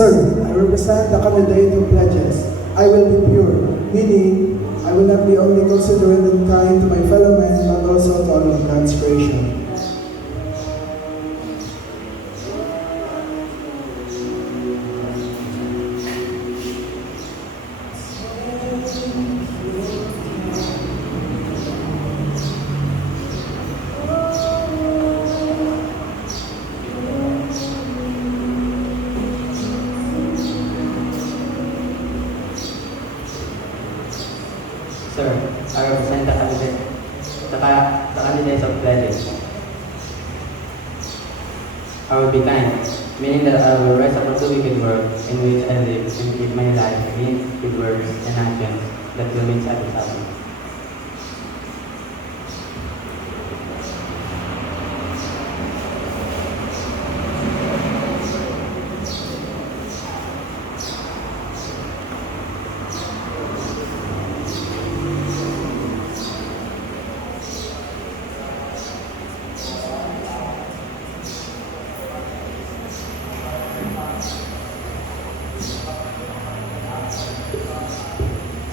Sir, I represent the candidate who pledges, I will be pure, meaning I will not be only considerate and kind to my fellow men, but also to all of God's creation. Sir, I represent the candidates of pledges. I will be kind, meaning that I will rise above the wicked world in which I live and keep my life clean with words and actions that will make satisfaction.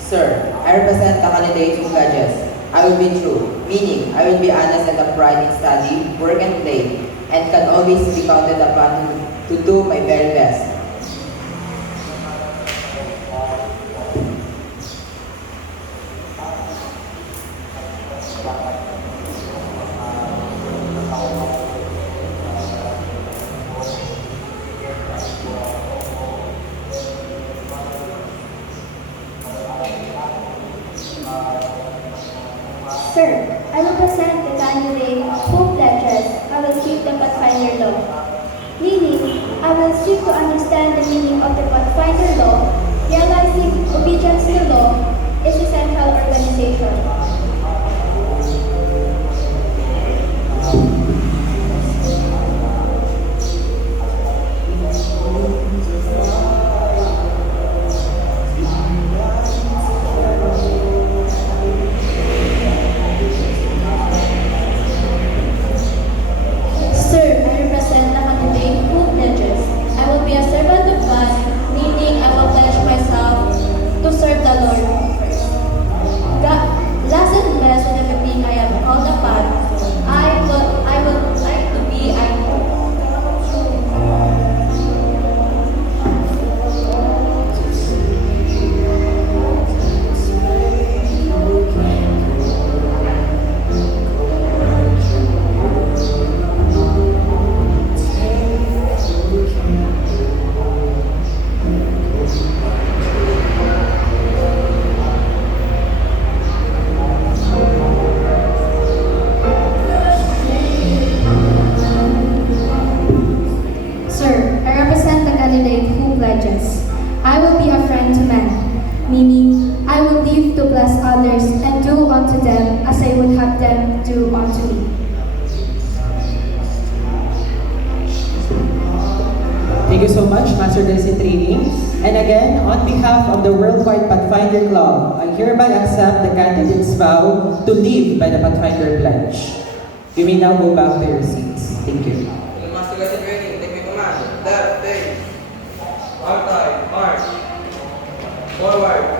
Sir, I represent the candidate who pledges, I will be true, meaning I will be honest and upright in study, work and play, and can always be counted upon to do my very best. Sir, I represent the candidate who pledges I will keep the Pathfinder law. Meaning, I will seek to understand the meaning of the Pathfinder law, realizing obedience to law is a central organization. I will be a friend to men, meaning I will live to bless others and do unto them as I would have them do unto me. Thank you so much, Master Desi Training. And again, on behalf of the Worldwide Pathfinder Club, I hereby accept the candidate's vow to live by the Pathfinder Pledge. You may now go back to your seats. Thank you. Master Desi Training, take me command. Left, take. One time, march. Forward.